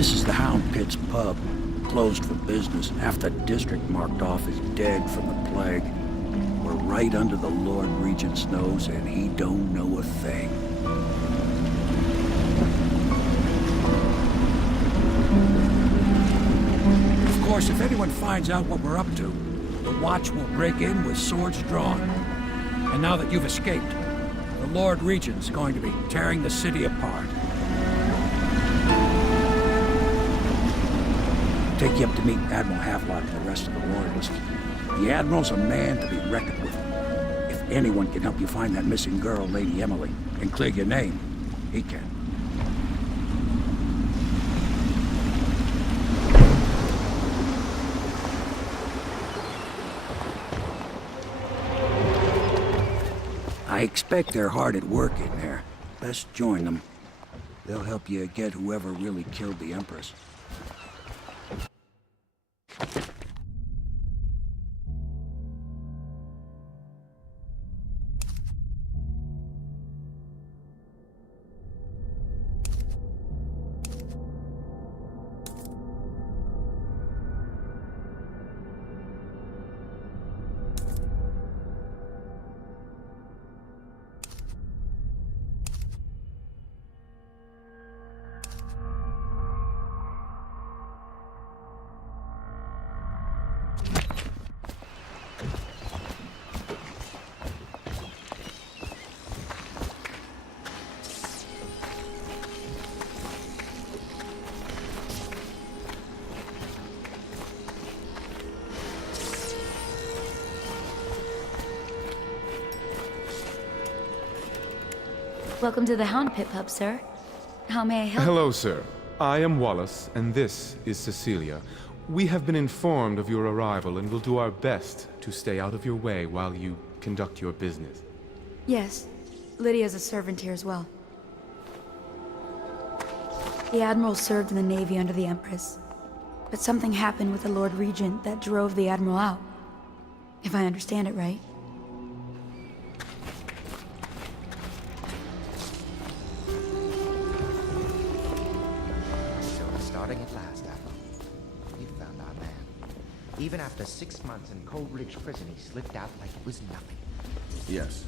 This is the Hound Pit's pub, closed for business. Half the district marked off as dead from the plague. We're right under the Lord Regent's nose, and he don't know a thing. Of course, if anyone finds out what we're up to, the Watch will break in with swords drawn. And now that you've escaped, the Lord Regent's going to be tearing the city apart. Take you up to meet Admiral Havelock and the rest of the Loyalists. The Admiral's a man to be reckoned with. If anyone can help you find that missing girl, Lady Emily, and clear your name, he can. I expect they're hard at work in there. Best join them. They'll help you get whoever really killed the Empress. Welcome to the Hound Pit Pub, sir. How may I help? Hello, sir. I am Wallace, and this is Cecilia. We have been informed of your arrival and will do our best to stay out of your way while you conduct your business. Yes. Lydia's a servant here as well. The Admiral served in the Navy under the Empress. But something happened with the Lord Regent that drove the Admiral out. If I understand it right. Even after 6 months in Coleridge prison, he slipped out like it was nothing. Yes.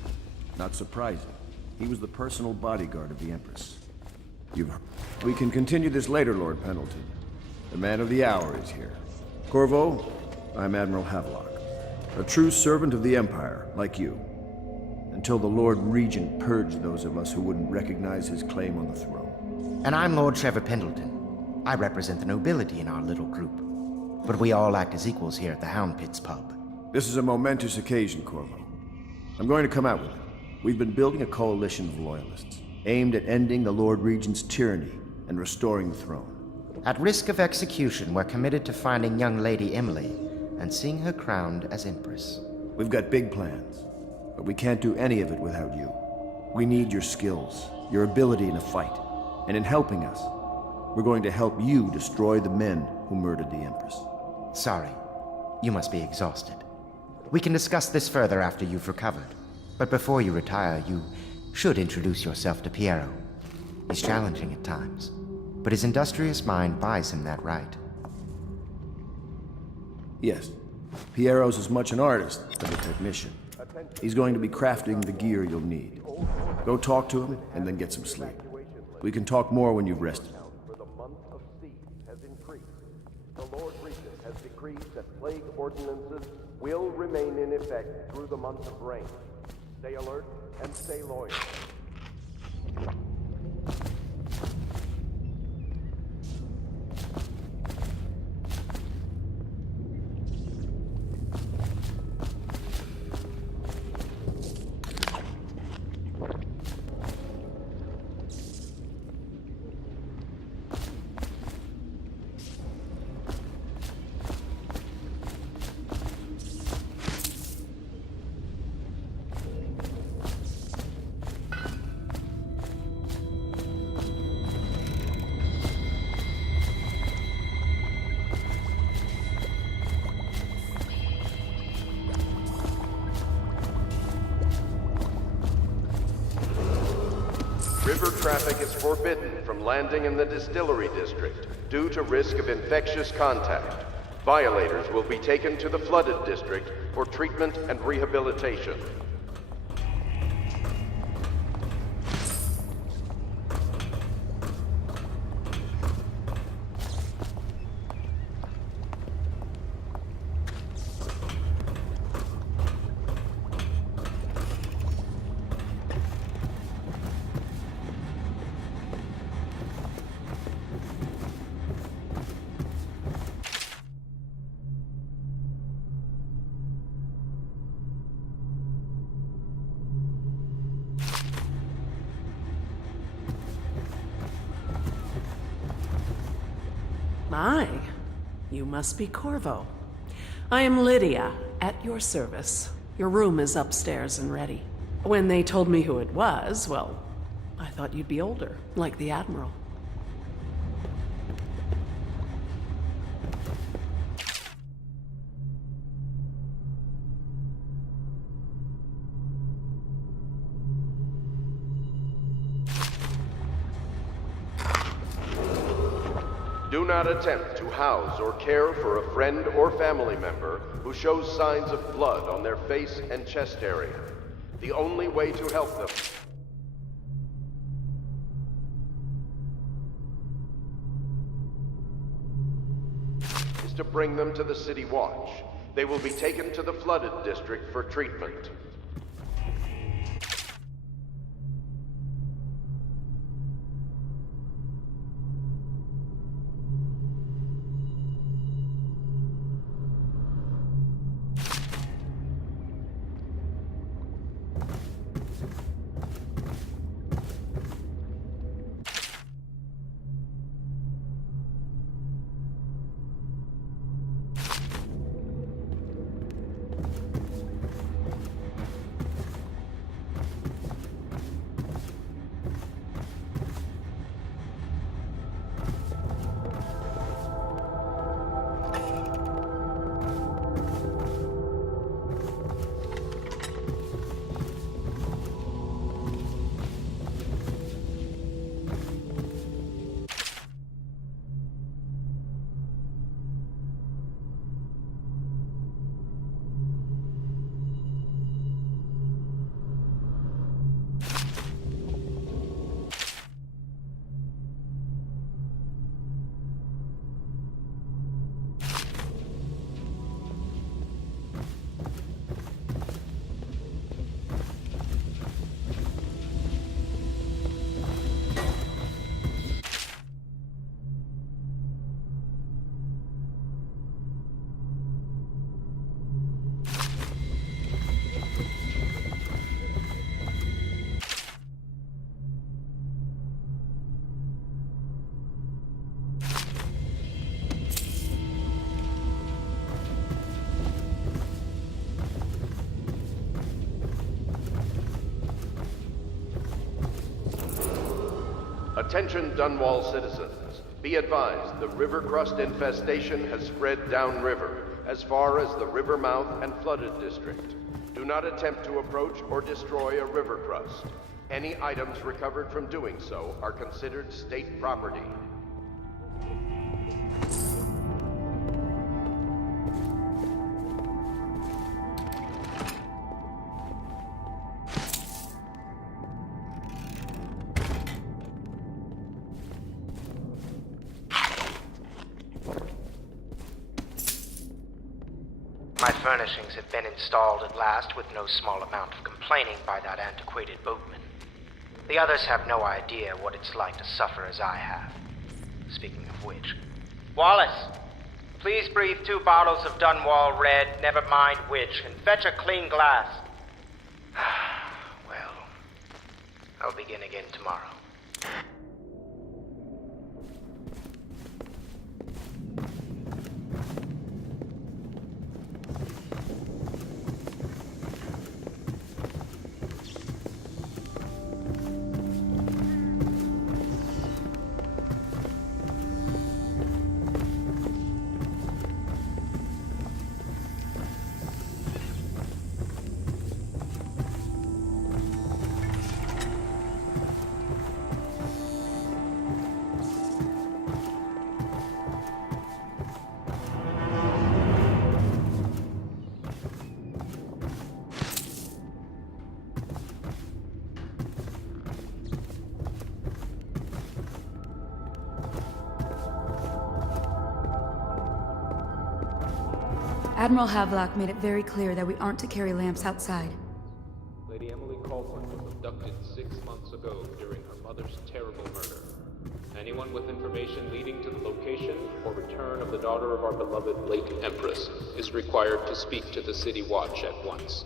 Not surprising. He was the personal bodyguard of the Empress. We can continue this later, Lord Pendleton. The man of the hour is here. Corvo, I'm Admiral Havelock. A true servant of the Empire, like you. Until the Lord Regent purged those of us who wouldn't recognize his claim on the throne. And I'm Lord Trevor Pendleton. I represent the nobility in our little group. But we all act as equals here at the Hound Pit's pub. This is a momentous occasion, Corvo. I'm going to come out with it. We've been building a coalition of loyalists, aimed at ending the Lord Regent's tyranny and restoring the throne. At risk of execution, we're committed to finding young Lady Emily and seeing her crowned as Empress. We've got big plans, but we can't do any of it without you. We need your skills, your ability in a fight, and in helping us, we're going to help you destroy the men who murdered the Empress. Sorry. You must be exhausted. We can discuss this further after you've recovered. But before you retire, you should introduce yourself to Piero. He's challenging at times, but his industrious mind buys him that right. Yes. Piero's as much an artist as a technician. He's going to be crafting the gear you'll need. Go talk to him, and then get some sleep. We can talk more when you've rested. That plague ordinances will remain in effect through the month of rain. Stay alert and stay loyal. River traffic is forbidden from landing in the distillery district due to risk of infectious contact. Violators will be taken to the flooded district for treatment and rehabilitation. My, you must be Corvo. I am Lydia, at your service. Your room is upstairs and ready. When they told me who it was, well, I thought you'd be older, like the Admiral. Do not attempt to house or care for a friend or family member who shows signs of blood on their face and chest area. The only way to help them is to bring them to the City Watch. They will be taken to the flooded district for treatment. Attention Dunwall citizens. Be advised, the river crust infestation has spread downriver, as far as the river mouth and flooded district. Do not attempt to approach or destroy a river crust. Any items recovered from doing so are considered state property. My furnishings have been installed at last with no small amount of complaining by that antiquated boatman. The others have no idea what it's like to suffer as I have. Speaking of which... Wallace! Please breathe 2 bottles of Dunwall Red, never mind which, and fetch a clean glass. Well, I'll begin again tomorrow. Admiral Havelock made it very clear that we aren't to carry lamps outside. Lady Emily Colson was abducted 6 months ago during her mother's terrible murder. Anyone with information leading to the location or return of the daughter of our beloved late Empress is required to speak to the City Watch at once.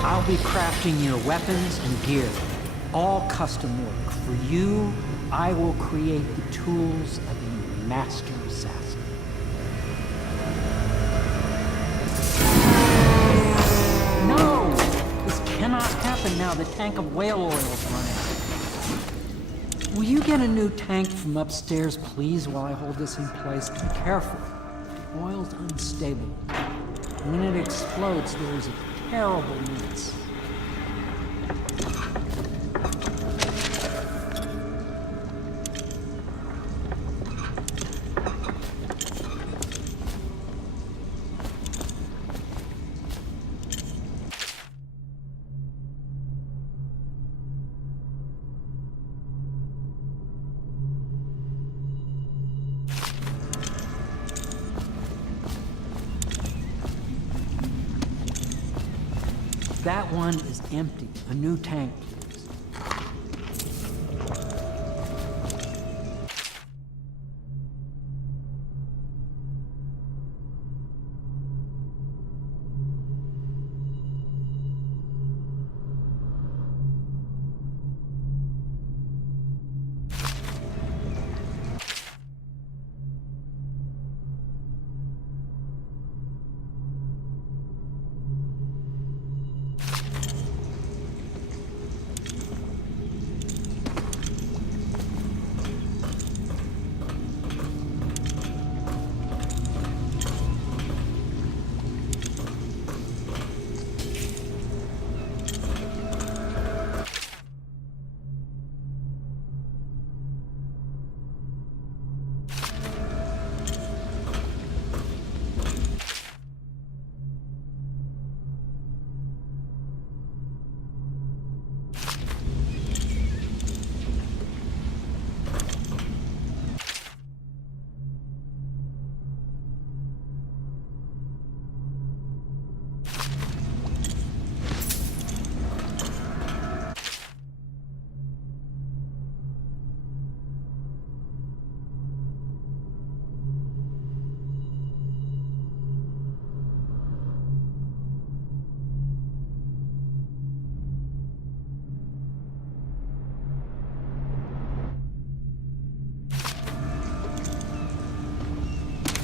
I'll be crafting your weapons and gear, all custom work. For you, I will create the tools of a master assassin. No! This cannot happen now. The tank of whale oil's run out. Will you get a new tank from upstairs, please, while I hold this in place? Be careful. The oil's unstable. When it explodes, there is a terrible mess. That one is empty. A new tank, please.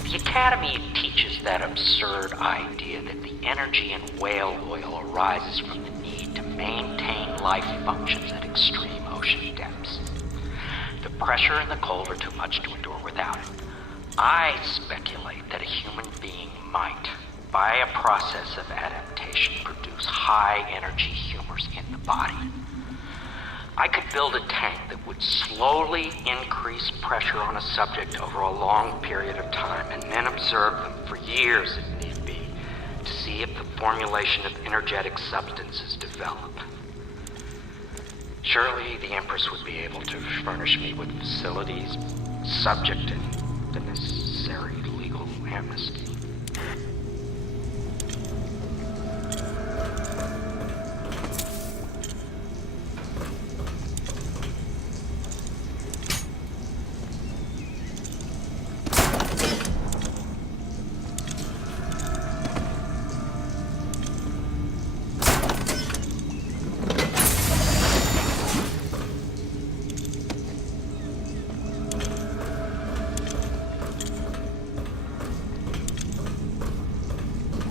The Academy teaches that absurd idea that the energy in whale oil arises from the need to maintain life functions at extreme ocean depths. The pressure and the cold are too much to endure without it. I speculate that a human being might, by a process of adaptation, produce high-energy humors in the body. I could build a tank that would slowly increase pressure on a subject over a long period of time and then observe them for years if need be to see if the formulation of energetic substances develop. Surely the Empress would be able to furnish me with facilities subject to the necessary legal amnesty.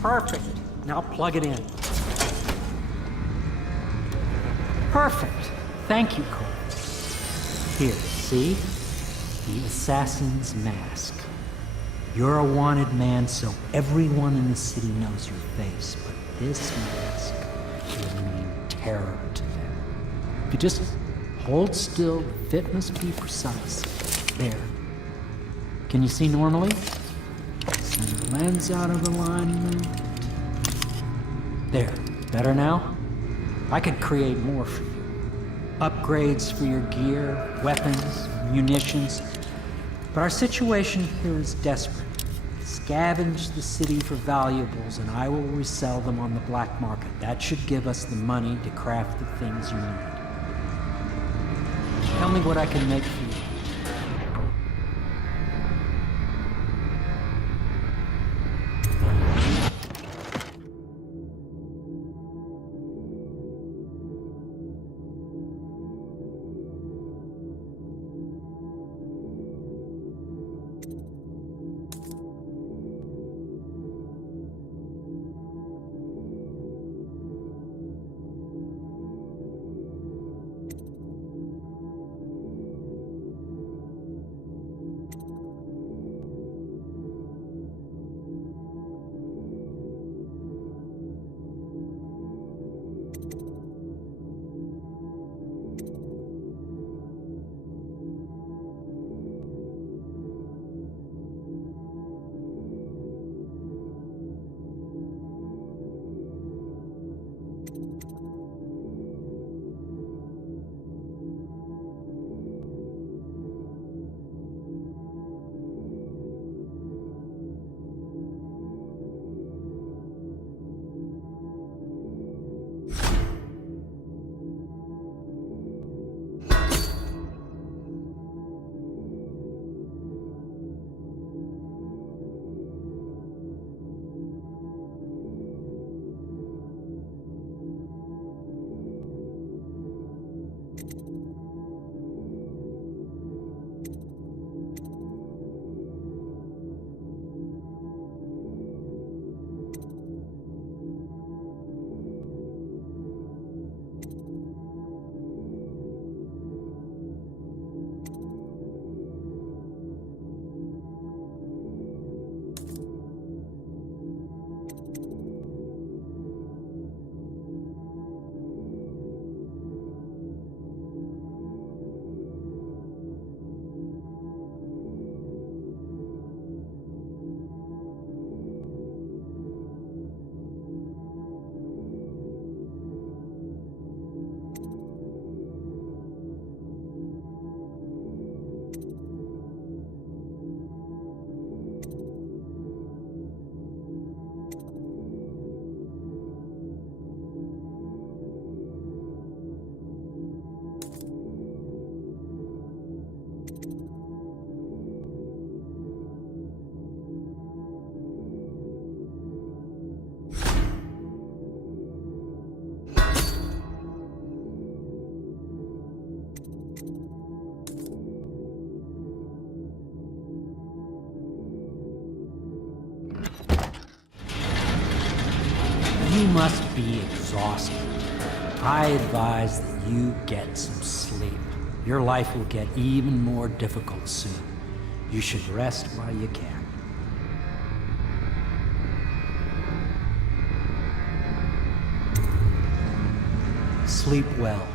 Perfect. Now plug it in. Perfect. Thank you, Cole. Here, see? The assassin's mask. You're a wanted man, so everyone in the city knows your face, but this mask will mean terror to them. If you just hold still, the fit must be precise. There. Can you see normally? Send the lens out of alignment. There. Better now? I could create more for you. Upgrades for your gear, weapons, munitions. But our situation here is desperate. Scavenge the city for valuables and I will resell them on the black market. That should give us the money to craft the things you need. Tell me what I can make for you. You must be exhausted. I advise that you get some sleep. Your life will get even more difficult soon. You should rest while you can. Sleep well.